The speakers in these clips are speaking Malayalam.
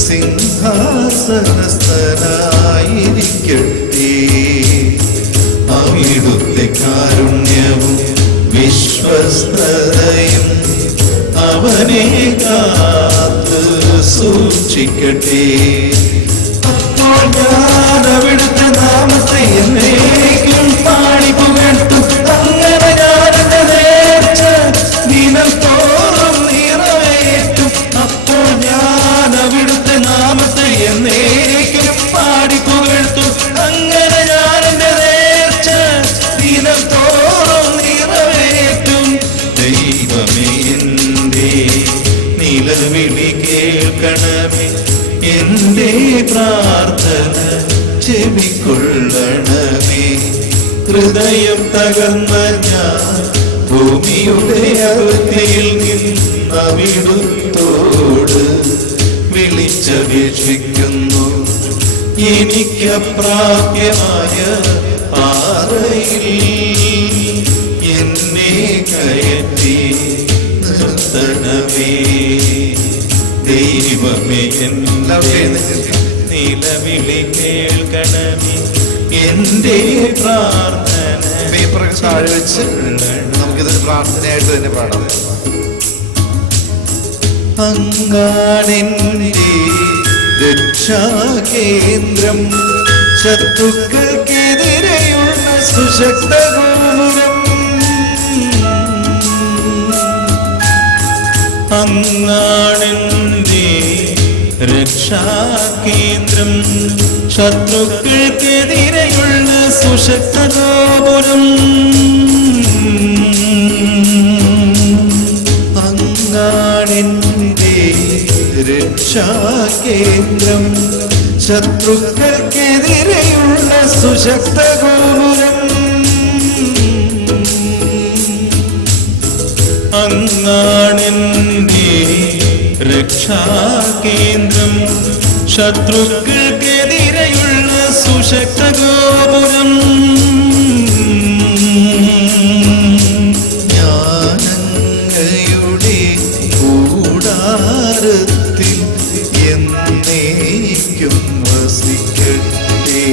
സിംഹാസനസ്ഥനായിരിക്കട്ടെ. അവിടുത്തെ കാരുണ്യവും വിശ്വസ്തതയും അവനെ കാത്ത് സൂക്ഷിക്കട്ടെ. അപ്പോൾ ഞാൻ അവിടുത്തെ നാമത്തെ എന്നേക്കും പാടി പുകഴ്ത്തും. അങ്ങനെ ഞാൻ എന്റെ നേർച്ച ദിനത്തോറും നിറവേറ്റും. അപ്പോൾ ഞാൻ അവിടുത്തെ നാമത്തെ എന്നേക്കും പാടി പുകഴ്ത്തും. അങ്ങനെ ഞാൻ എന്റെ നേർച്ച ദിനത്തോറും നിറവേറ്റും. ദൈവമേ എന്റെ നിലവിളി കേൾക്കണമേ, എന്റെ പ്രാർത്ഥന ചെവിക്കൊള്ളണമേ. ഹൃദയം തകർന്ന ഞാൻ ഭൂമിയുടെ അതിർത്തിയിൽ നിന്നവിടുത്തോട് വിളിച്ചപേക്ഷിക്കുന്നു. എനിക്കപ്രാപ്യമായ പാറയിൽ എന്നെ കയറ്റി നിർത്തണമേ. ദൈവമേ നിലവിളി കേൾക്കണമേ, എന്റെ പ്രാർത്ഥന. പേപ്പറൊക്കെ താഴെ വെച്ച് നമുക്കിതൊരു പ്രാർത്ഥനയായിട്ട് തന്നെ പാടാം. അങ്ങാണെന്റെ രക്ഷാകേന്ദ്രം, ശത്രുക്കൾക്കെതിരെയുള്ള സുശക്ത ഗോപുരം. അങ്ങാണെന്റെ രക്ഷാകേന്ദ്രം, ശത്രുക്കൾക്കെതിരെയുള്ള സുശക്ത ഗോപുരം. അങ്ങാണെന്റെ രക്ഷാകേന്ദ്രം, ശത്രുക്കൾക്കെതിരെയുള്ള സുശക്ത ഗോപുരം. അങ്ങാണെന്റെ രക്ഷാകേന്ദ്രം, ശത്രുക്കൾക്കെതിരെയുള്ള സുശക്ത ഗോപുരം. ഞാനങ്ങയുടെ കൂടാരത്തിൽ എന്നേക്കും വസിക്കട്ടെ.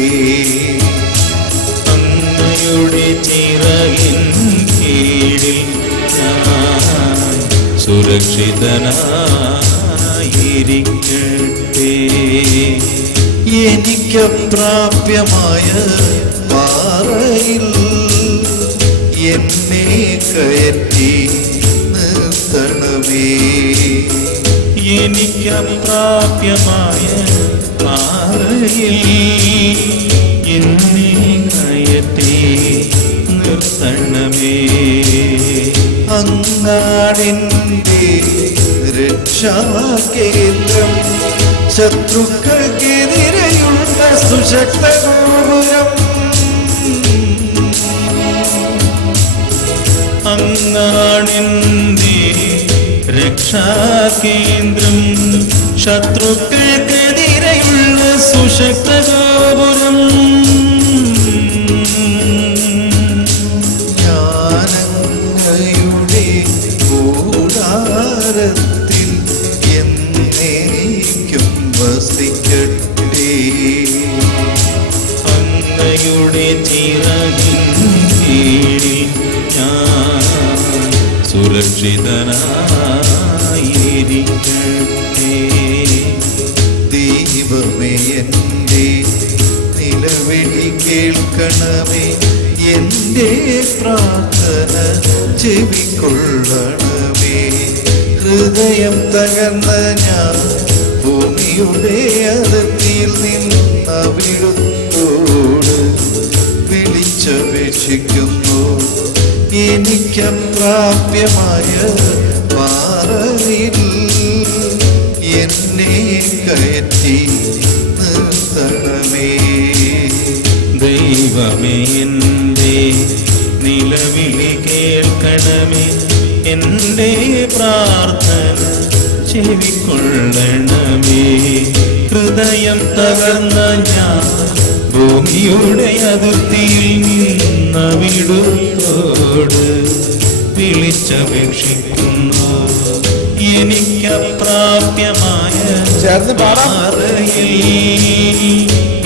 അങ്ങയുടെ ചിറകിൻ കീഴിൽ ഞാൻ സുരക്ഷിതനായിരിക്കട്ടെ. എനിക്കപ്രാപ്യമായ പാറയിൽ എന്നെ കയറ്റി നിർത്തണമേ. എനിക്കപ്രാപ്യമായ പാറയിൽ എന്നെ കയറ്റി നിർത്തണമേ. അങ്ങാണെന്റെ രക്ഷാകേന്ദ്രം, ശത്രുക്കൾക്കെതിരെയുള്ള സുശക്ത ഗോപുരം. അങ്ങാണെന്റെ രക്ഷാകേന്ദ്രം, ശത്രുക്കൾക്കെതിരെയുള്ള സുശക്ത ഗോപുരം. ഞാനങ്ങയുടെ കൂടാരത്തിൽ എന്നേക്കും വസിക്കട്ടെ. അങ്ങയുടെ ചിറകിൻ കീഴിൽ ഞാൻ സുരക്ഷിതനായിരിക്കട്ടെ. ദൈവമേ എന്റെ നിലവിളി കേൾക്കണമേ, എന്റെ പ്രാർത്ഥന ചെവിക്കൊള്ളണമേ. ഹൃദയം തകർന്ന ഞാൻ ഭൂമിയുടെ അതിർത്തിയിൽ നിന്നവിടുത്തോട് വിളിച്ചപേക്ഷിക്കുന്നു. എനിക്കപ്രാപ്യമായ പാറയിൽ എന്നെ കയറ്റി നിർത്തണമേ. ദൈവമേ എന്റെ നിലവിളി കേൾക്കണമേ, എന്റെ പ്രാർത്ഥന ചെവിക്കൊള്ളണമേ. ഹൃദയം തകർന്ന ഞാൻ ഭൂമിയുടെ അതിർത്തിയിൽ നിന്നവിടുത്തോട് വിളിച്ചപേക്ഷിക്കുന്നു. എനിക്കപ്രാപ്യമായ ചേർന്ന് പാടാം.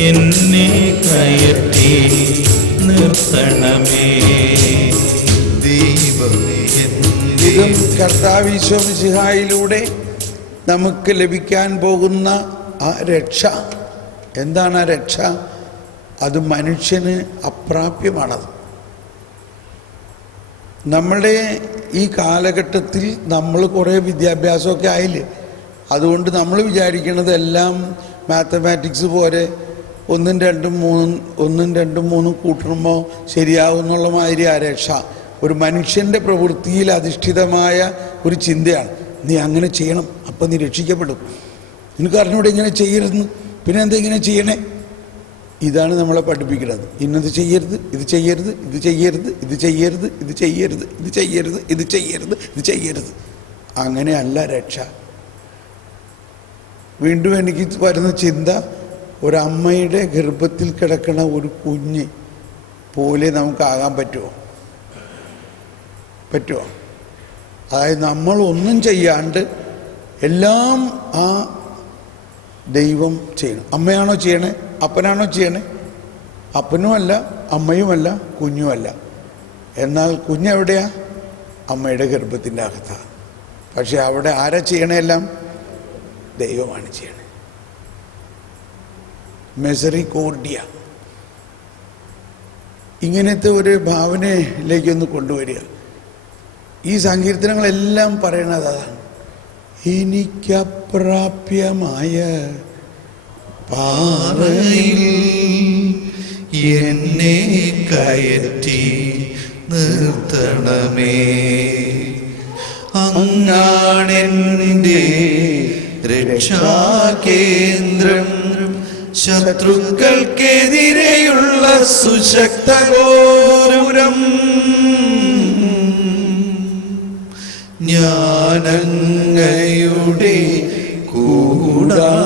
എന്നെ കയറ്റി നിർത്തണമേ ദൈവമേ. ഇതും കർത്താവ് ഈശോ മിശിഹായിലൂടെ നമുക്ക് ലഭിക്കാൻ പോകുന്ന ആ രക്ഷ. എന്താണ് ആ രക്ഷ? അത് മനുഷ്യന് അപ്രാപ്യമാണത്. നമ്മുടെ ഈ കാലഘട്ടത്തിൽ നമ്മൾ കുറേ വിദ്യാഭ്യാസമൊക്കെ ആയില്ലേ, അതുകൊണ്ട് നമ്മൾ വിചാരിക്കുന്നത് എല്ലാം മാത്തമാറ്റിക്സ് പോലെ ഒന്നും രണ്ടും മൂന്നും കൂട്ടുമ്പോൾ ശരിയാവും എന്നുള്ള മാതിരി ആ രക്ഷ ഒരു മനുഷ്യൻ്റെ പ്രവൃത്തിയിൽ അധിഷ്ഠിതമായ ഒരു ചിന്തയാണ്. നീ അങ്ങനെ ചെയ്യണം, അപ്പം നീ രക്ഷിക്കപ്പെടും. നിനക്ക് അറിഞ്ഞൂടെ ഇങ്ങനെ ചെയ്യരുതെന്ന്, പിന്നെ എന്താ ഇങ്ങനെ ചെയ്യണേ? ഇതാണ് നമ്മളെ പഠിപ്പിക്കുന്നത്. ഇന്നത് ചെയ്യരുത്, ഇത് ചെയ്യരുത്, ഇത് ചെയ്യരുത്, ഇത് ചെയ്യരുത്, ഇത് ചെയ്യരുത്, ഇത് ചെയ്യരുത്, ഇത് ചെയ്യരുത്, ഇത് ചെയ്യരുത്. അങ്ങനെയല്ല രക്ഷ. വീണ്ടും എനിക്ക് വരുന്ന ചിന്ത, ഒരമ്മയുടെ ഗർഭത്തിൽ കിടക്കണ ഒരു കുഞ്ഞ് പോലെ നമുക്കാകാൻ പറ്റുമോ? അതായത് നമ്മളൊന്നും ചെയ്യാണ്ട് എല്ലാം ആ ദൈവം ചെയ്യണം. അമ്മയാണോ ചെയ്യണേ? അപ്പനാണോ ചെയ്യണേ? അപ്പനുമല്ല, അമ്മയുമല്ല, കുഞ്ഞുമല്ല. എന്നാൽ കുഞ്ഞെവിടെയാ? അമ്മയുടെ ഗർഭത്തിൻ്റെ അകത്താണ്. പക്ഷെ അവിടെ ആരാ ചെയ്യണേ? എല്ലാം ദൈവമാണ് ചെയ്യണേ. മെസറിക്കോർഡിയ. ഇങ്ങനത്തെ ഒരു ഭാവനയിലേക്കൊന്ന് കൊണ്ടുവരിക. ഈ സങ്കീർത്തനങ്ങളെല്ലാം പറയണത് അതാണ്. എനിക്കപ്രാപ്യമായ പാറയിൽ എന്നെ കയറ്റി നിർത്തണമേ. അങ്ങാണെന്റെ രക്ഷാകേന്ദ്രം, ശത്രുക്കൾക്കെതിരെയുള്ള സുശക്ത ഗോപുരം. ഞാനങ്ങയുടെ കൂടാരത്തിൽ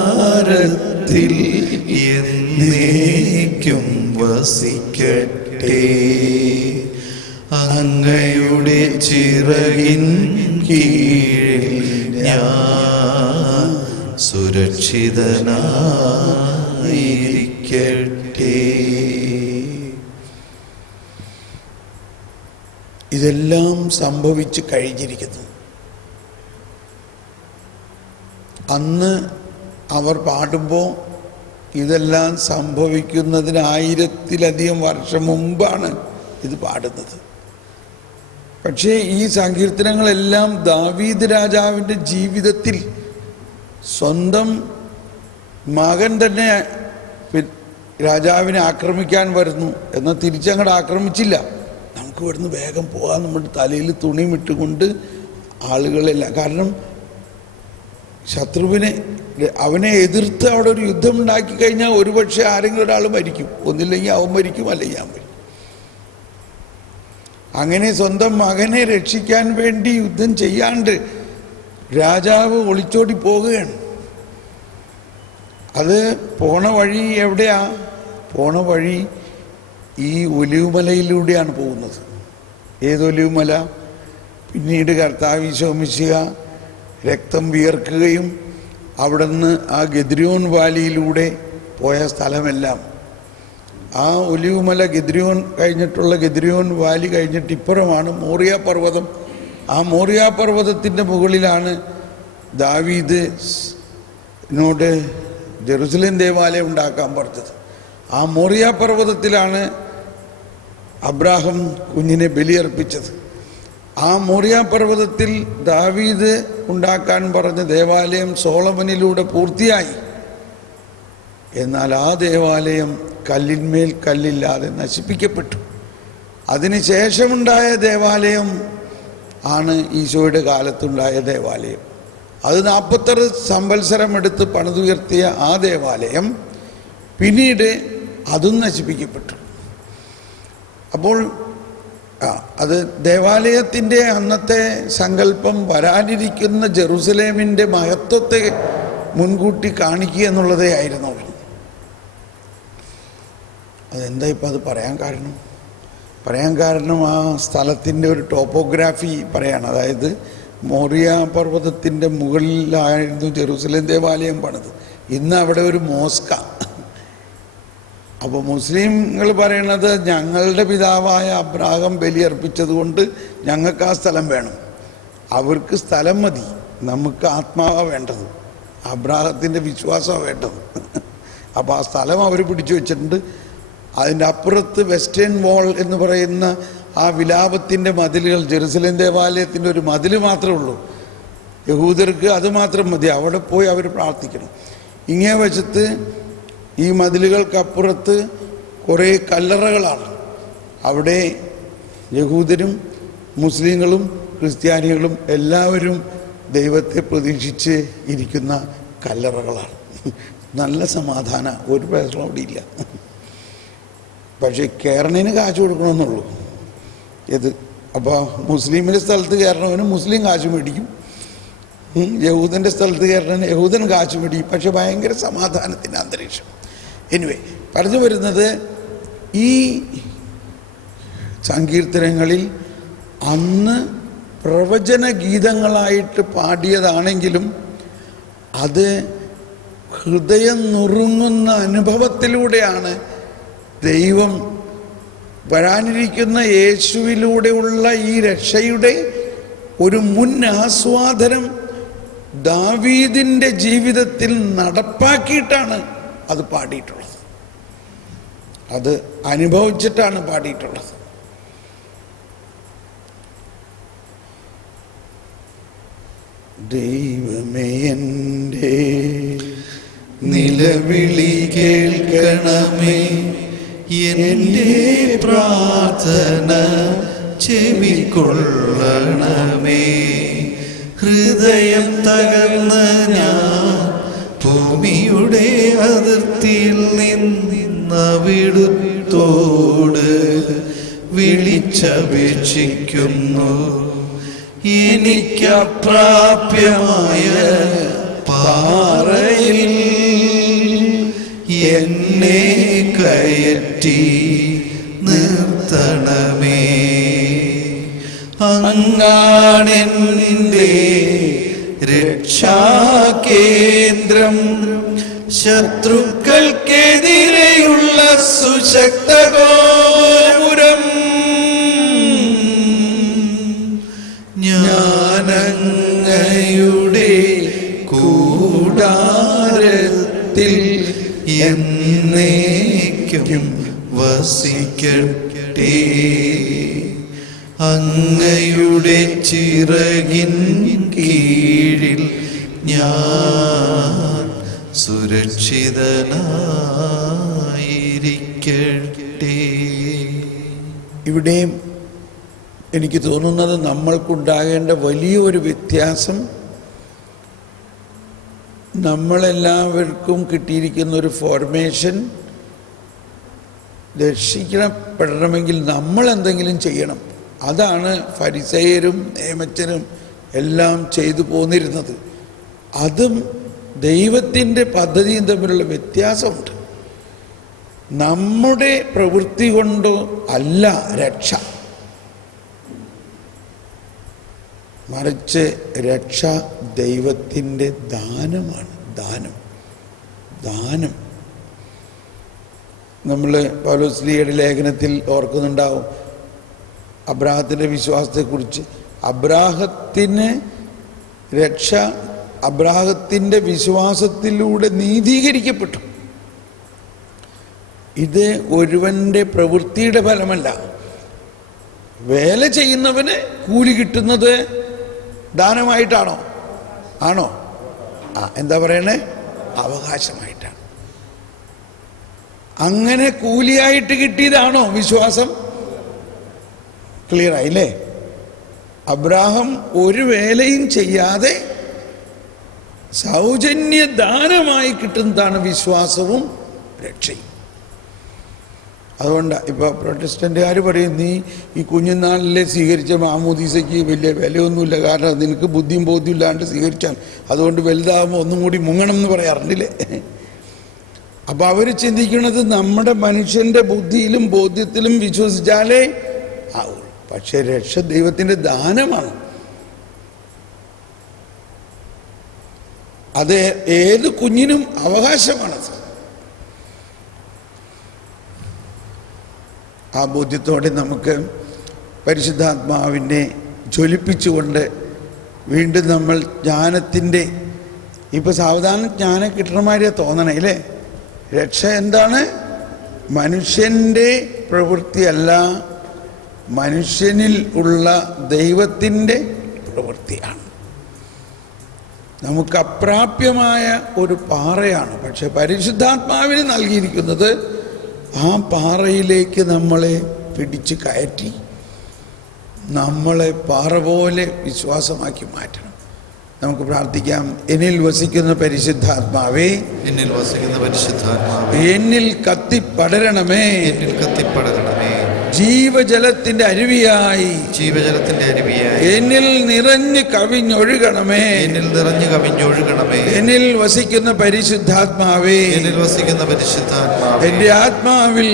എന്നേക്കും വസിക്കട്ടെ. അങ്ങയുടെ ചിറകിൻ കീഴിൽ ഞാൻ സുരക്ഷിതനായിരിക്കട്ടെ. ഇതെല്ലാം സംഭവിച്ചു കഴിഞ്ഞിരിക്കുന്നു. അന്ന് അവർ പാടുമ്പോൾ ഇതെല്ലാം സംഭവിക്കുന്നതിന് 1000-ലധികം വർഷം മുമ്പാണ് ഇത് പാടുന്നത്. പക്ഷേ ഈ സങ്കീർത്തനങ്ങളെല്ലാം ദാവീദ് രാജാവിൻ്റെ ജീവിതത്തിൽ സ്വന്തം മകൻ തന്നെ രാജാവിനെ ആക്രമിക്കാൻ വരുന്നു, എന്നാൽ തിരിച്ചങ്ങോട്ട് ആക്രമിച്ചില്ല. നമുക്ക് ഇവിടുന്ന് വേഗം പോകാൻ നമ്മുടെ തലയിൽ തുണിയും ഇട്ടുകൊണ്ട് ആളുകളെല്ലാം, കാരണം ശത്രുവിനെ അവനെ എതിർത്ത് അവിടെ ഒരു യുദ്ധം ഉണ്ടാക്കി കഴിഞ്ഞാൽ ഒരുപക്ഷെ ആരെങ്കിലും ഒരാൾ മരിക്കും. ഒന്നില്ലെങ്കിൽ അവൻ മരിക്കും, അല്ലെങ്കിൽ ഞാൻ മരിക്കും. അങ്ങനെ സ്വന്തം മകനെ രക്ഷിക്കാൻ വേണ്ടി യുദ്ധം ചെയ്യാണ്ട് രാജാവ് ഒളിച്ചോടി പോവുകയാണ്. അത് പോണ വഴി എവിടെയാ? പോണ വഴി ഈ ഒലിവുമലയിലൂടെയാണ് പോകുന്നത്. ഏത് ഒലിവുമല? പിന്നീട് കർത്താവ് ഈശോ മിശിഹ രക്തം വിയർക്കുകയും അവിടുന്ന് ആ ഗദ്രിയോൻ വാലിയിലൂടെ പോയ സ്ഥലമെല്ലാം. ആ ഒലിവുമല ഗദ്രിയോൻ കഴിഞ്ഞിട്ടുള്ള ഗദ്രിയോൻ വാലി കഴിഞ്ഞിട്ട് ഇപ്പുറമാണ് മോറിയ പർവ്വതം. ആ മോറിയ പർവ്വതത്തിൻ്റെ മുകളിലാണ് ദാവീദിനോട് ജെറുസലേം ദേവാലയം ഉണ്ടാക്കാൻ പറഞ്ഞത്. ആ മോറിയ പർവ്വതത്തിലാണ് അബ്രാഹാം കുഞ്ഞിനെ ബലിയർപ്പിച്ചത്. ആ മോറിയ പർവ്വതത്തിൽ ദാവീദ് ഉണ്ടാക്കാൻ പറഞ്ഞ ദേവാലയം സോളമനിലൂടെ പൂർത്തിയായി. എന്നാൽ ആ ദേവാലയം കല്ലിന്മേൽ കല്ലില്ലാതെ നശിപ്പിക്കപ്പെട്ടു. അതിനുശേഷമുണ്ടായ ദേവാലയം ആണ് ഈശോയുടെ കാലത്തുണ്ടായ ദേവാലയം. അത് 46 സംവത്സരം എടുത്ത് പണിതുയർത്തിയ ആ ദേവാലയം പിന്നീട് അതും നശിപ്പിക്കപ്പെട്ടു. അപ്പോൾ അത് ദേവാലയത്തിൻ്റെ അന്നത്തെ സങ്കല്പം വരാനിരിക്കുന്ന ജെറുസലേമിൻ്റെ മഹത്വത്തെ മുൻകൂട്ടി കാണിക്കുക എന്നുള്ളതേ ആയിരുന്നു. അതെന്താ ഇപ്പം അത് പറയാൻ കാരണം ആ സ്ഥലത്തിൻ്റെ ഒരു ടോപ്പോഗ്രാഫി പറയാണ്. അതായത് മോറിയ പർവ്വതത്തിൻ്റെ മുകളിലായിരുന്നു ജെറൂസലേം ദേവാലയം പണിത്. ഇന്ന് അവിടെ ഒരു മോസ്ക. അപ്പോൾ മുസ്ലിങ്ങൾ പറയണത് ഞങ്ങളുടെ പിതാവായ അബ്രാഹാം ബലിയർപ്പിച്ചത് കൊണ്ട് ഞങ്ങൾക്ക് ആ സ്ഥലം വേണം. അവർക്ക് സ്ഥലം മതി, നമുക്ക് ആത്മാവാണ് വേണ്ടത്, അബ്രാഹത്തിൻ്റെ വിശ്വാസമാണ് വേണ്ടത്. അപ്പോൾ ആ സ്ഥലം അവർ പിടിച്ചു വെച്ചിട്ടുണ്ട്. അതിൻ്റെ അപ്പുറത്ത് വെസ്റ്റേൺ വാൾ എന്ന് പറയുന്ന ആ വിലാപത്തിൻ്റെ മതിലുകൾ, ജെറുസലേം ദേവാലയത്തിൻ്റെ ഒരു മതിൽ മാത്രമേ ഉള്ളൂ. യഹൂദർക്ക് അത് മാത്രം മതി, അവിടെ പോയി അവർ പ്രാർത്ഥിക്കണം. ഇങ്ങേ വശത്ത് ഈ മതിലുകൾക്കപ്പുറത്ത് കുറേ കല്ലറകളാണ്. അവിടെ യഹൂദരും മുസ്ലിങ്ങളും ക്രിസ്ത്യാനികളും എല്ലാവരും ദൈവത്തെ പ്രതീക്ഷിച്ച് ഇരിക്കുന്ന കല്ലറകളാണ്. നല്ല സമാധാന, ഒരു പ്രശ്നം അവിടെ ഇല്ല. പക്ഷേ കേരളത്തിന് കാശ് കൊടുക്കണമെന്നുള്ളൂ ഇത്. അപ്പോൾ മുസ്ലിമിൻ്റെ സ്ഥലത്ത് കയറണവന് മുസ്ലിം കാശ് മേടിക്കും, യഹൂദൻ്റെ സ്ഥലത്ത് കയറണവന് യഹൂദൻ കാശ് മേടിക്കും. പക്ഷെ ഭയങ്കര സമാധാനത്തിൻ്റെ അന്തരീക്ഷം. എനിവേ, പറഞ്ഞു വരുന്നത് ഈ സങ്കീർത്തനങ്ങളിൽ അന്ന് പ്രവചന ഗീതങ്ങളായിട്ട് പാടിയതാണെങ്കിലും അത് ഹൃദയം നുറുങ്ങുന്ന അനുഭവത്തിലൂടെയാണ് ദൈവം വരാനിരിക്കുന്ന യേശുവിലൂടെയുള്ള ഈ രക്ഷയുടെ ഒരു മുൻ ആസ്വാദനം ദാവീദിൻ്റെ ജീവിതത്തിൽ നടപ്പാക്കിയിട്ടാണ് അത് പാടിയിട്ടുള്ളത്, അത് അനുഭവിച്ചിട്ടാണ് പാടിയിട്ടുള്ളത്. ദൈവമേ എൻ്റെ നിലവിളി കേൾക്കണമേ, എൻ്റെ പ്രാർത്ഥന ചെവിക്കൊള്ളണമേ. ഹൃദയം തകർന്ന ഞാൻ ഭൂമിയുടെ അതിർത്തിയിൽ നിന്നവിടുത്തോട് വിളിച്ചപേക്ഷിക്കുന്നു. എനിക്കപ്രാപ്യമായ പാറയിൽ എന്നെ കയറ്റി നിർത്തണമേ. അങ്ങാണെന്റെ രക്ഷാകേന്ദ്രം, ശത്രുക്കൾക്കെതിരെയുള്ള സുശക്ത ഗോപുരം. ഞാനങ്ങയുടെ കൂടാരത്തിൽ എന്നേക്കും വസിക്കട്ടെ. അങ്ങയുടെ ചിറകിൻ കീഴിൽ ഞാൻ സുരക്ഷിതനായിരിക്കട്ടെ. ഇവിടെയും എനിക്ക് തോന്നുന്നത് നമ്മൾക്കുണ്ടാകേണ്ട വലിയൊരു വ്യത്യാസം, നമ്മളെല്ലാവർക്കും കിട്ടിയിരിക്കുന്ന ഒരു ഫോർമേഷൻ, രക്ഷിക്കപ്പെടണമെങ്കിൽ നമ്മൾ എന്തെങ്കിലും ചെയ്യണം. അതാണ് ഫരിസയരും നിയമജ്ഞരും എല്ലാം ചെയ്തു പോന്നിരുന്നത്. അതും ദൈവത്തിൻ്റെ പദ്ധതിയും തമ്മിലുള്ള വ്യത്യാസമുണ്ട്. നമ്മുടെ പ്രവൃത്തി കൊണ്ട് അല്ല രക്ഷ, മറിച്ച് രക്ഷ ദൈവത്തിൻ്റെ ദാനമാണ്. ദാനം. നമ്മൾ പൗലോസ്ലീഹയുടെ ലേഖനത്തിൽ ഓർക്കുന്നുണ്ടാവും അബ്രാഹത്തിൻ്റെ വിശ്വാസത്തെക്കുറിച്ച്. അബ്രാഹത്തിന് രക്ഷ അബ്രാഹത്തിൻ്റെ വിശ്വാസത്തിലൂടെ നീതീകരിക്കപ്പെട്ടു. ഇത് ഒരുവൻ്റെ പ്രവൃത്തിയുടെ ഫലമല്ല. വേല ചെയ്യുന്നവന് കൂലി കിട്ടുന്നത് ദാനമായിട്ടാണോ? ആണോ? എന്താ പറയണേ? അവകാശമായിട്ടാണ്. അങ്ങനെ കൂലിയായിട്ട് കിട്ടിയതാണോ വിശ്വാസം? ക്ലിയർ ആയില്ലേ? അബ്രാഹം ഒരു വേലയും ചെയ്യാതെ സൗജന്യ ദാനമായി കിട്ടുന്നതാണ് വിശ്വാസവും രക്ഷയും. അതുകൊണ്ട് ഇപ്പോൾ പ്രൊട്ടസ്റ്റൻ്റുകാർ പറയും, നീ ഈ കുഞ്ഞുനാളിലെ സ്വീകരിച്ച മാമോദീസയ്ക്ക് വലിയ വിലയൊന്നുമില്ല, കാരണം നിനക്ക് ബുദ്ധിയും ബോധ്യം ഇല്ലാണ്ട് സ്വീകരിച്ചാൽ അതുകൊണ്ട് വലുതാകുമ്പോൾ ഒന്നും കൂടി മുങ്ങണം എന്ന് പറയാറുണ്ടല്ലേ. അപ്പോൾ അവർ ചിന്തിക്കുന്നത് നമ്മുടെ മനുഷ്യൻ്റെ ബുദ്ധിയിലും ബോധ്യത്തിലും വിശ്വസിച്ചാലേ ആവുള്ളൂ. പക്ഷേ രക്ഷ ദൈവത്തിൻ്റെ ദാനമാണ്. അത് ഏത് കുഞ്ഞിനും അവകാശമാണത്. ആ ബോധ്യത്തോടെ നമുക്ക് പരിശുദ്ധാത്മാവിനെ ജ്വലിപ്പിച്ചുകൊണ്ട് വീണ്ടും നമ്മൾ ജ്ഞാനത്തിൻ്റെ, ഇപ്പോൾ സാവധാനം ജ്ഞാനം കിട്ടണമാതിരിയാ തോന്നണേ അല്ലേ? രക്ഷ എന്താണ്? മനുഷ്യൻ്റെ പ്രവൃത്തിയല്ല, മനുഷ്യനിൽ ഉള്ള ദൈവത്തിൻ്റെ പ്രവൃത്തിയാണ്. നമുക്ക് അപ്രാപ്യമായ ഒരു പാറയാണ്, പക്ഷെ പരിശുദ്ധാത്മാവിന് നൽകിയിരിക്കുന്നത് ആ പാറയിലേക്ക് നമ്മളെ പിടിച്ച് കയറ്റി നമ്മളെ പാറ പോലെ വിശ്വാസമാക്കി മാറ്റണം. നമുക്ക് പ്രാർത്ഥിക്കാം. എന്നിൽ വസിക്കുന്ന പരിശുദ്ധാത്മാവേ, എന്നിൽ വസിക്കുന്ന പരിശുദ്ധാത്മാവേ, എന്നിൽ കത്തിപ്പടരണമേ, എന്നിൽ കത്തിപ്പടരണമേ. ജീവജലത്തിന്റെ അരുവിയായി, ജീവജലത്തിന്റെ അരുവിയായി എന്നിൽ നിറഞ്ഞു കവിഞ്ഞൊഴുകണമേ, എന്നിൽ നിറഞ്ഞു കവിഞ്ഞൊഴുകണമേ. എന്നിൽ വസിക്കുന്ന പരിശുദ്ധാത്മാവേ, എന്നിൽ വസിക്കുന്ന പരിശുദ്ധാത്മാവേ, എന്റെ ആത്മാവിൽ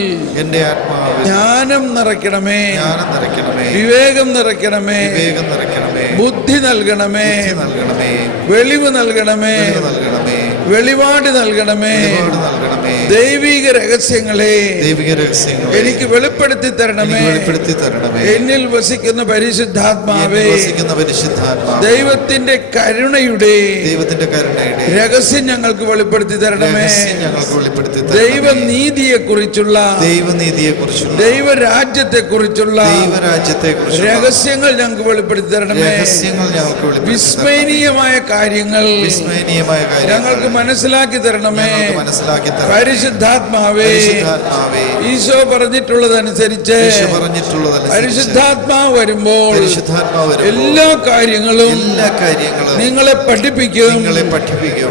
ജ്ഞാനം നിറയ്ക്കണമേ, ജ്ഞാനം നിറയ്ക്കണമേ, വിവേകം നിറയ്ക്കണമേ, വിവേകം നിറയ്ക്കണമേ, ബുദ്ധി നൽകണമേ, നൽകണമേ, വെളിവ് നൽകണമേ, നൽകണമേ, വെളിപാട് നൽകണമേ, നൽകണമേ. ദൈവിക രഹസ്യങ്ങളെ എനിക്ക് വെളിപ്പെടുത്തി തരണമേ, വെളിപ്പെടുത്തി തരണമേ. എന്നിൽ വസിക്കുന്ന പരിശുദ്ധാത്മാവേ, ദൈവത്തിന്റെ കരുണയുടെ രഹസ്യം ഞങ്ങൾക്ക് വെളിപ്പെടുത്തി തരണമേ. ദൈവനീതിയെ കുറിച്ചുള്ള ദൈവരാജ്യത്തെ കുറിച്ചുള്ള രഹസ്യങ്ങൾ ഞങ്ങൾക്ക് വെളിപ്പെടുത്തി തരണമേ. വിസ്മയനീയമായ കാര്യങ്ങൾ ഞങ്ങൾക്ക് മനസ്സിലാക്കി തരണമേ. പരിശുദ്ധാത്മാവേ, ഈശോ പറഞ്ഞിട്ടുള്ളതനുസരിച്ച് പരിശുദ്ധാത്മാവ് വരുമ്പോൾ എല്ലാ കാര്യങ്ങളും നിങ്ങളെ പഠിപ്പിക്കും.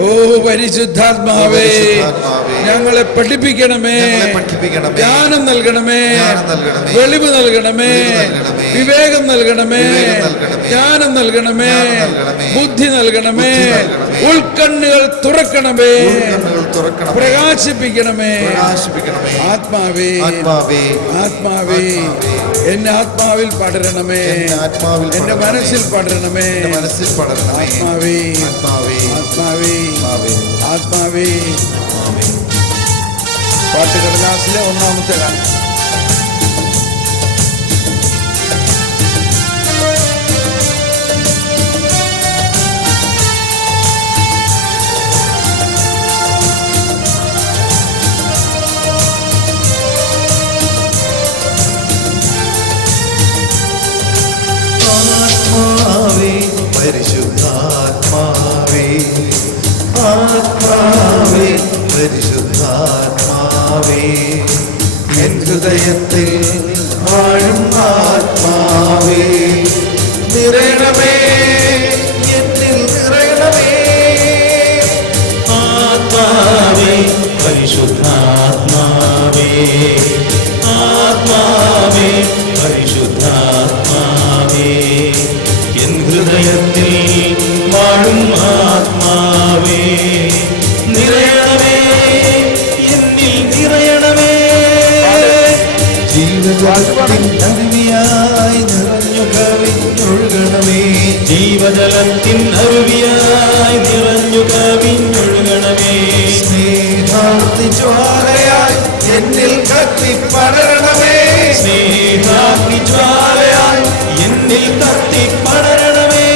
ഓ പരിശുദ്ധാത്മാവേ, ഞങ്ങളെ പഠിപ്പിക്കണമേ, ജ്ഞാനം നൽകണമേ, വെളിവ് നൽകണമേ, വിവേകം നൽകണമേ, ജ്ഞാനം നൽകണമേ, ബുദ്ധി നൽകണമേ, ഉൾക്കണ്ണുകൾ തുറക്കണമേ, പ്രകാശിപ്പിക്കണമേ. ആത്മാവേ, ആത്മാവേ, എന്നെ ആത്മാവിൽ പടരണമേ, എന്റെ മനസ്സിൽ പടരണമേ. ആത്മാവേ, ആത്മാവേ, ആത്മാവേ. പാട്ടുകടലാസിലെ ഒന്നാമത്തെ ഗാനം. പരിശുദ്ധാത്മാവേ, ആത്മാവേ, പരിശുദ്ധാത്മാവേ, എൻ ഹൃദയത്തിൽ വാഴും ആത്മാവേ, നിറയണമേ, എന്നിൽ നിറയണമേ. ആത്മാവേ, പരിശുദ്ധാത്മാവേ, ആത്മാവേ, പരിശുദ്ധാത്മാവേ, എൻ ഹൃദയത്തിൽ വാഴും ആത്മാവേ, നിറയണമേ, എന്നിൽ നിറയണമേ. ജീവജലത്തിൻ അരുവിയായി നിറഞ്ഞു കവിഞ്ഞൊഴുകണമേ, ജീവജലത്തിൻ അരുവിയായി നിറഞ്ഞു കവിഞ്ഞൊഴുകണമേ. സ്നേഹാർത്തി ജ്വാലയായി എന്നിൽ കത്തിപ്പടരണമേ, സ്നേഹാഗ്നി ജ്വാലയായി എന്നിൽ കത്തിപ്പടരണമേ.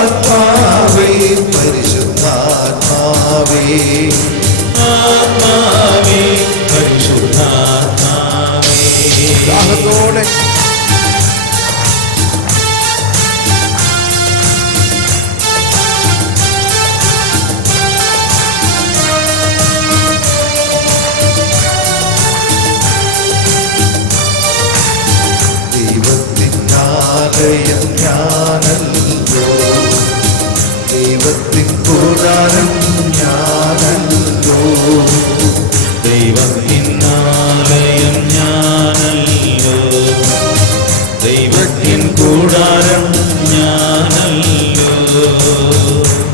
ആത്മാവേ, പരിശുദ്ധാത്മാവേ, ആത്മാവേ, പരിശുദ്ധാത്മാവേ. ദാഹത്തോടെ ദൈവത്തിനാലയം ഞാനല്ലോ, ദൈവത്തിൻ കൂടാരം ഞാനല്ലോ, ദൈവത്തിനാലയം ഞാനല്ലോ, ദൈവത്തിൻ കൂടാരം ഞാനല്ലോ.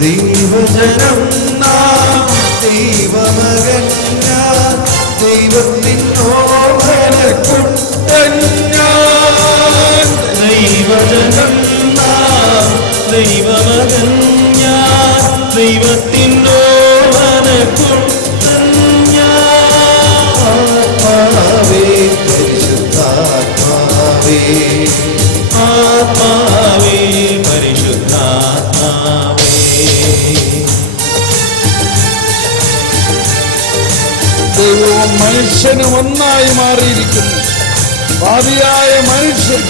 ദൈവജനം നാം, ദൈവമകൻ ഞാൻ, ദൈവത്തിൻ ഓമനക്കുട്ടൻ ഞാൻ. ദൈവജനം നാം, ദൈവമകൻ ഞാൻ, ദൈവത്തിൻ ദൈവവും മനുഷ്യനും ഒന്നായി മാറിയിരിക്കുന്നു. പാപിയായ മനുഷ്യൻ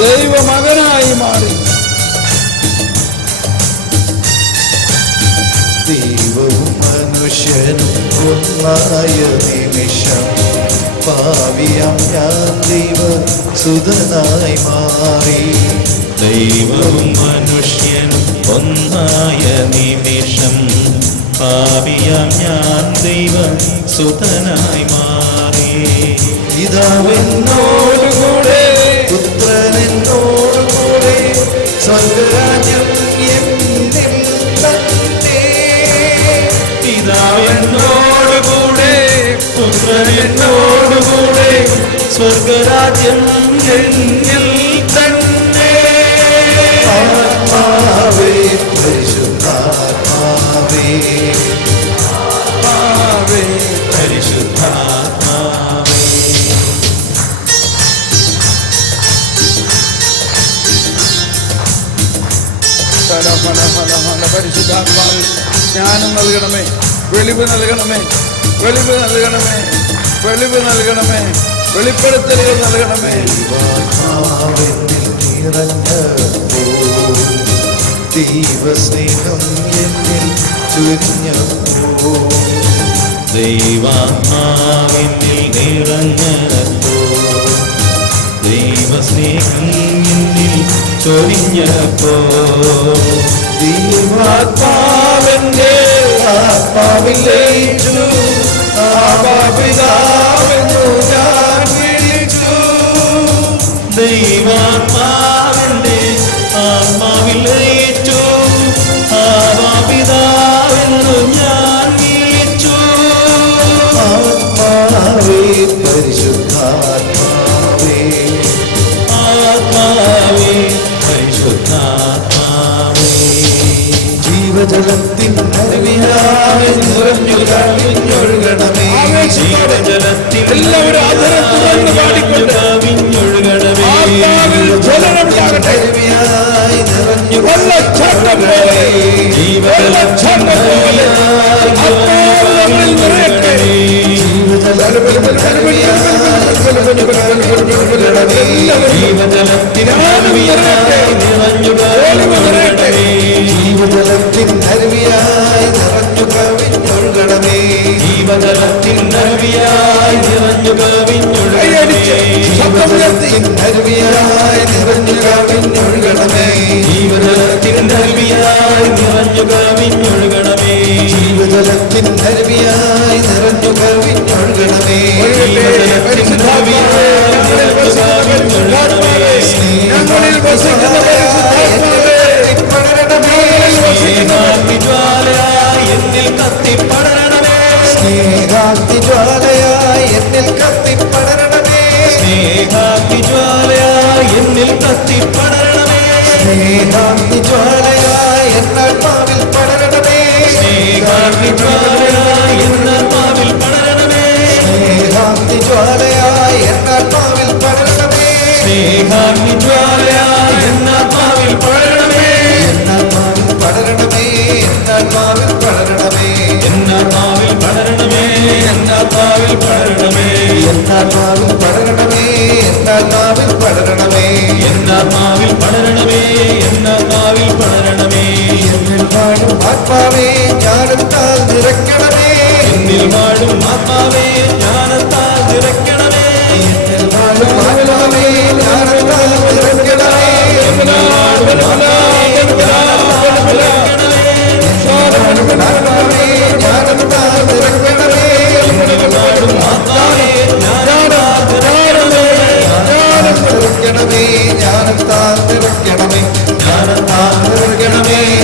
ദൈവമകനായി മാറി. ദൈവവും മനുഷ്യനും ഒന്നായ നിമിഷം പാവിയാം ഞാൻ ദൈവസുതനായി മാറി. ദൈവവും മനുഷ്യനും ഒന്നായ നിമിഷം പാപിയാം ഞാൻ ദൈവസുതനായി മാറി. പിതാവെന്നോടുകൂടെ പുത്രനെന്നോടുകൂടെ സ്വർഗരാജ്യം എന്നിൽ തന്നെ. പിതാവെന്നോടുകൂടെ പുത്രനെന്നോടുകൂടെ സ്വർഗരാജ്യം എന്നിൽ തന്നെ. ആത്മാവേ പരിശുദ്ധാത്മാവേ ആത്മാവേ പരിശുദ്ധാത്മാവേ. പരിശുദ്ധാത്മാവിൽ ജ്ഞാനം നൽകണമേ, വെളിവ് നൽകണമേ, വെളിവ് നൽകണമേ, വെളിവ് നൽകണമേ, വെളിപ്പെടുത്തലുകൾ നൽകണമേ. ദൈവസ്നേഹം എന്നിൽ ചൊരിഞ്ഞപ്പോ ദൈവാത്മാവിനിൽ നിറഞ്ഞപ്പോ ദൈവസ്നേഹം എന്നിൽ ചൊരിഞ്ഞപ്പോ ദൈവാത്മാവെന്റെ ആത്മാവിൽ ലയിച്ചു. ആബാപിതാവെന്നു ഞാൻ വിളിച്ചു. ദൈവാത്മാവിന്റെ ആത്മാവിൽ ലയിച്ചു. ആബാപിതാവെന്നു ഞാൻ വിളിച്ചു. ആത്മാവേ പരിശുദ്ധാത്മാവേ ആത്മാവേ പരിശുദ്ധാത്മാവേ. ജീവജലത്തിൻ അരുവിയായി നിറഞ്ഞു കവിഞ്ഞൊഴുകണമേ. ജീവജലത്തിൽ എല്ലാവരും ആദരം തുറന്ന് പാടിക്കൊണ്ട് കവിഞ്ഞൊഴുകണമേ. ആത്മാവിൽ ജ്വലനമുണ്ടാകട്ടെ. അരുവിയായി നിറഞ്ഞു വെള്ളച്ചാട്ടം പോലെ, വെള്ളച്ചാട്ടം പോലെ ആത്മാവ് നമ്മിൽ നിറയട്ടെ. ജീവജലത്തിൽ ജീവജലത്തിൻ അരുവിയായി നിറഞ്ഞു കവിഞ്ഞൊഴുകണമേ. ജീവജലത്തിൻ അരുവിയായി നിറഞ്ഞു കവിഞ്ഞൊഴുകണമേ. ജീവജലത്തിൻ അരുവിയായി നിറഞ്ഞു കവിഞ്ഞൊഴുകണമേ. ജീവജലത്തിൻ അരുവിയായി നിറഞ്ഞു കവിഞ്ഞൊഴുകണമേ. ജീവജലത്തിൻ അരുവിയായി നിറഞ്ഞു കവിഞ്ഞൊഴുകണമേ. ജീവജലത്തിൻ അരുവിയായി നിറഞ്ഞു കവിഞ്ഞൊഴുകണമേ. ഞങ്ങളിൽ വസിക്കുന്ന പരിശുദ്ധാത്മാവേ, സ്നേഹാഗ്നിജ്വാലയായി എന്നിൽ കത്തിപ്പടരണമേ. സ്നേഹാഗ്നിജ്വാലയായി എന്നിൽ കത്തിപ്പടരണമേ. സ്നേഹാഗ്നിജ്വാലയായി എന്നിൽ കത്തിപ്പടരണമേ. സ്നേഹാഗ്നിജ്വാലയായി എന്നാത്മാവിൽ പടരണമേ. സ്നേഹാഗ്നിജ്വാലയായി എന്നാത്മാവിൽ പടരണമേ. സ്നേഹാഗ്നിജ്വാലയായി എന്നാത്മാവിൽ പടരണമേ. സ്നേഹാഗ്നിജ്വാലയായി എന്നാത്മാവിൽ പടരണമേ. എന്നാത്മാവിൽ പടരണമേ. എന്നാത്മാവിൽ പടരണമേ. എന്നാത്മാവിൽ പടരണമേ. എന്നാത്മാവിൽ പടരണമേ. എന്നാത്മാവിൽ പടരണമേ. എന്നാത്മാവിൽ പടരണമേ. എന്നാത്മാവിൽ പടരണമേ. എന്നാത്മാവിൽ പടരണമേ. എന്നിൽ വാഴും ആത്മാവേ ജ്ഞാനത്താൽ നിറയ്ക്കണമേ. എന്നിൽ വാഴും ആത്മാവേ ജ്ഞാനത്താൽ നിറയ്ക്കണമേ. എന്നിൽ വാഴും ആത്മാവേ ജ്ഞാനത്താൽ നിറയ്ക്കണമേ. എന്നിൽ വാഴും ആത്മാവേ ജ്ഞാനത്താൽ നിറയ്ക്കണമേ. ആത്മാവേ ജ്ഞാനത്താൽ നിറയ്ക്കണമേ. എന്നിൽ വാഴും ആത്മാവേ ജ്ഞാനത്താൽ നിറയ്ക്കണമേ. നിറയ്ക്കണമേ. ജ്ഞാനത്താൽ നിറയ്ക്കണമേ. ജ്ഞാനത്താൽ നിറയ്ക്കണമേ.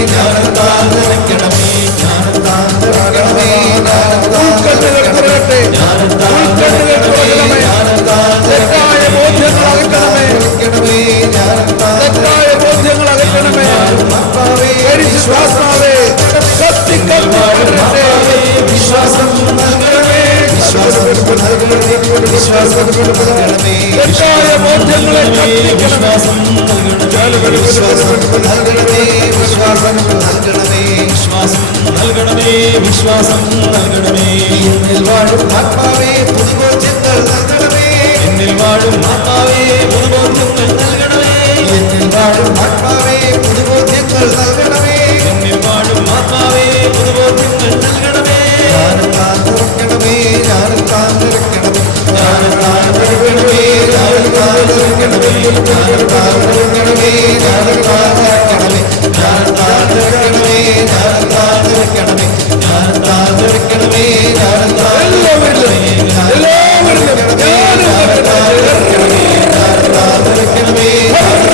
ജ്ഞാനത്താൽ നിറയ്ക്കണമേ. ജ്ഞാനത്താൽ നിറയ്ക്കണമേ. ജ്ഞാനത്താൽ നിറയ്ക്കണമേ. വിശ്വാസം നൽകണമേ. തെറ്റായ ബോധ്യങ്ങളെ കത്തിക്കണമേ. വിശ്വാസം നൽകണമേ. വിശ്വാസം നൽകണമേ. വിശ്വാസം നൽകണമേ, വിശ്വാസം നൽകണമേ. എന്നിൽ വാഴും ആത്മാവേ പുതുബോധ്യങ്ങൾ നൽകണമേ. എന്നിൽ വാഴും ആത്മാവേ പുതുബോധ്യങ്ങൾ നൽകണമേ. എന്നിൽ വാഴും ആത്മാവേ പുതുബോധ്യങ്ങൾ നൽകണമേ. എന്നിൽ വാഴും ആത്മാവേ പുതുബോധ്യങ്ങൾ നൽകണമേ. ജ്ഞാനം താഴ്ന്നിറക്കണമേ. ജ്ഞാനം താഴ്ന്നിറക്കണമേ. ജ്ഞാനം താഴ്ന്നിറക്കണമേ. ജ്ഞാനം താഴ്ന്നിറക്കണമേ. ജ്ഞാനം താഴ്ന്നിറക്കണമേ. ജ്ഞാനം താഴ്ന്നിറക്കണമേ. ജ്ഞാനം താഴ്ന്നിറക്കണമേ. ജ്ഞാനം താഴ്ന്നിറക്കണമേ. ജ്ഞാനം താഴ്ന്നിറക്കണമേ. ജ്ഞാനം താഴ്ന്നിറക്കണമേ. എല്ലാവരിലും ജ്ഞാനം താഴ്ന്നിറക്കണമേ. ജ്ഞാനം താഴ്ന്നിറക്കണമേ. ജ്ഞാനം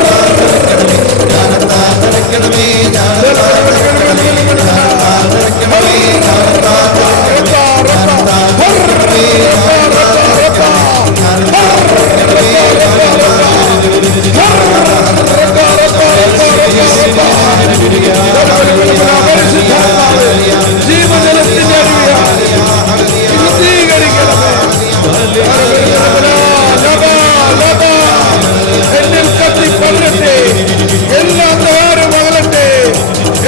താഴ്ന്നിറക്കണമേ. ജ്ഞാനം താഴ്ന്നിറക്കണമേ. ജ്ഞാനം താഴ്ന്നിറക്കണമേ. ജ്ഞാനം താഴ്ന്നിറക്കണമേ. ജ്ഞാനം ജീവജലത്തിന്റെ എന്നിൽ കത്തി പകരട്ടെ. എല്ലാ അന്ധകാരം അകലട്ടെ.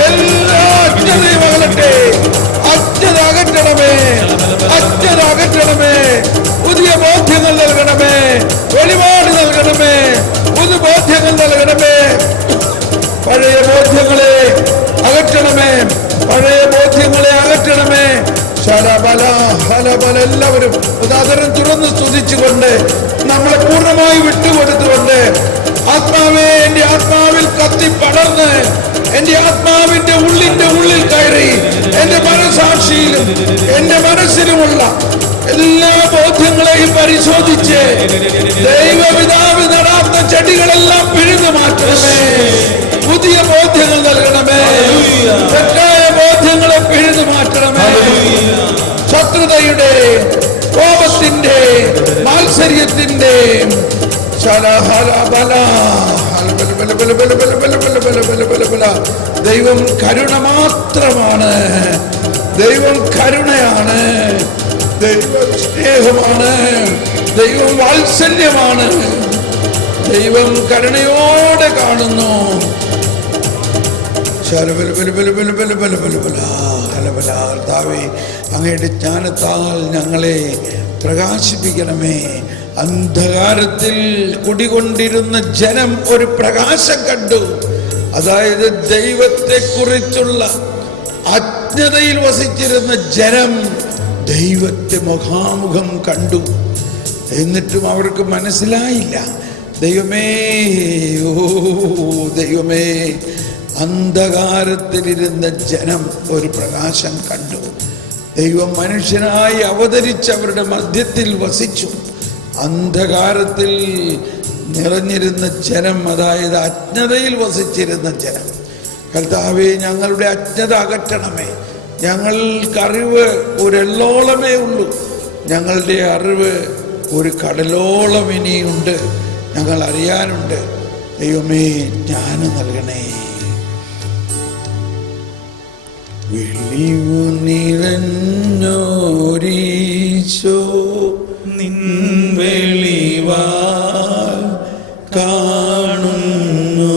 എല്ലാ അജ്ഞതയും അകലട്ടെ. അജ്ഞത അകറ്റണമേ. അജ്ഞത അകറ്റണമേ. പുതിയ ബോധ്യങ്ങൾ നൽകണമേ. വെളിപാട് നൽകണമേ. പുതുബോധ്യങ്ങൾ നൽകണമേ. പഴയ ബോധ്യങ്ങളെ അകറ്റണമേ. പഴയ ബോധ്യങ്ങളെ അകറ്റണമേ. ശലബല ഹലബല എല്ലാവരും ഉദാഹരണം തുറന്ന് സ്തുതിച്ചുകൊണ്ട് നമ്മളെ പൂർണ്ണമായി വിട്ടുകൊടുത്തുകൊണ്ട് ആത്മാവേ എന്റെ ആത്മാവിൽ കത്തി പടർന്ന് എന്റെ ആത്മാവിന്റെ ഉള്ളിൽ കയറി എന്റെ മനസാക്ഷിയിലും എന്റെ മനസ്സിലുമുള്ള എല്ലാ ബോധ്യങ്ങളെയും പരിശോധിച്ച് ദൈവപിതാവ് നടാത്ത ചെടികളെല്ലാം പിഴുതു മാറ്റണമേ. പുതിയ ബോധ്യങ്ങൾ നൽകണമേ. തെറ്റായ ബോധ്യങ്ങളെ പിഴുതു മാറ്റണമേ. ശത്രുതയുടെ, കോപത്തിന്റെ, മാത്സര്യത്തിന്റെ ദൈവം കരുണ മാത്രമാണ്. ദൈവം കരുണയാണ്. ദൈവം സ്നേഹമാണ്. ദൈവം വാത്സല്യമാണ്. ദൈവം കരുണയോടെ കാണുന്നു. കർത്താവേ, അങ്ങയുടെ ജ്ഞാനത്താൽ ഞങ്ങളെ പ്രകാശിപ്പിക്കണമേ. അന്ധകാരത്തിൽ കുടികൊണ്ടിരുന്ന ജനം ഒരു പ്രകാശം കണ്ടു. അതായത് ദൈവത്തെക്കുറിച്ചുള്ള അജ്ഞതയിൽ വസിച്ചിരുന്ന ജനം ദൈവത്തെ മുഖാമുഖം കണ്ടു. എന്നിട്ടും അവർക്ക് മനസ്സിലായില്ല. ദൈവമേ, ഓ ദൈവമേ, അന്ധകാരത്തിലിരുന്ന ജനം ഒരു പ്രകാശം കണ്ടു. ദൈവം മനുഷ്യനായി അവതരിച്ച് അവരുടെ മധ്യത്തിൽ വസിച്ചു. അന്ധകാരത്തിൽ നിറഞ്ഞിരുന്ന ജനം, അതായത് അജ്ഞതയിൽ വസിച്ചിരുന്ന ജനം, കർത്താവേ ഞങ്ങളുടെ അജ്ഞത അകറ്റണമേ. ഞങ്ങൾക്കറിവ് ഒരെല്ലോളമേ ഉള്ളൂ. ഞങ്ങളുടെ അറിവ് ഒരു കടലോളം ഇനിയുണ്ട്. ഞങ്ങൾ അറിയാനുണ്ട്. ദൈവമേ, ജ്ഞാനം നൽകണേ. വെളിവു നിറഞ്ഞോരീശോ നിൻ വെളിവാൽ കാണുന്നു.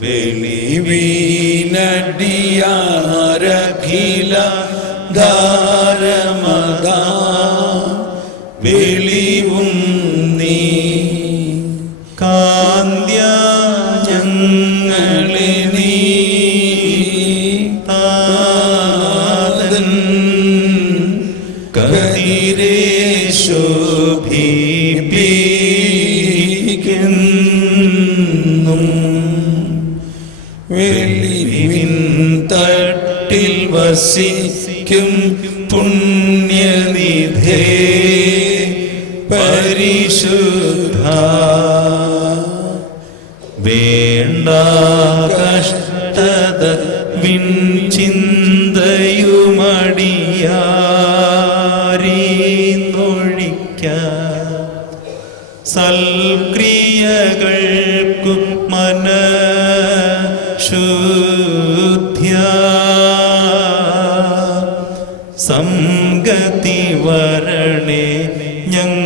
വെളിവീനടിയാരഖില ധാരമതാ വെളിവും നീ കാന്ത്യ ഞങ്ങളെ നീ താതൻ കതിരേ ശോഭിപ്പിക്കുന്നു. വെളിവിൻ തട്ടിൽ വസിക്കും പുണ്യനിധേ പരിശുദ്ധ. വേണ്ട കഷ്ടത വിൻ ചിന്തയുമടിയാരീന്നൊഴിക്ക സൽക്രിയകൾക്കു മനഃശുദ്ധ്യ സദ്സംഗതി വരണേ ഞങ്ങൾക്ക്.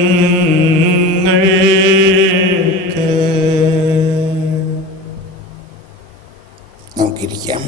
നമുക്കിരിക്കാം.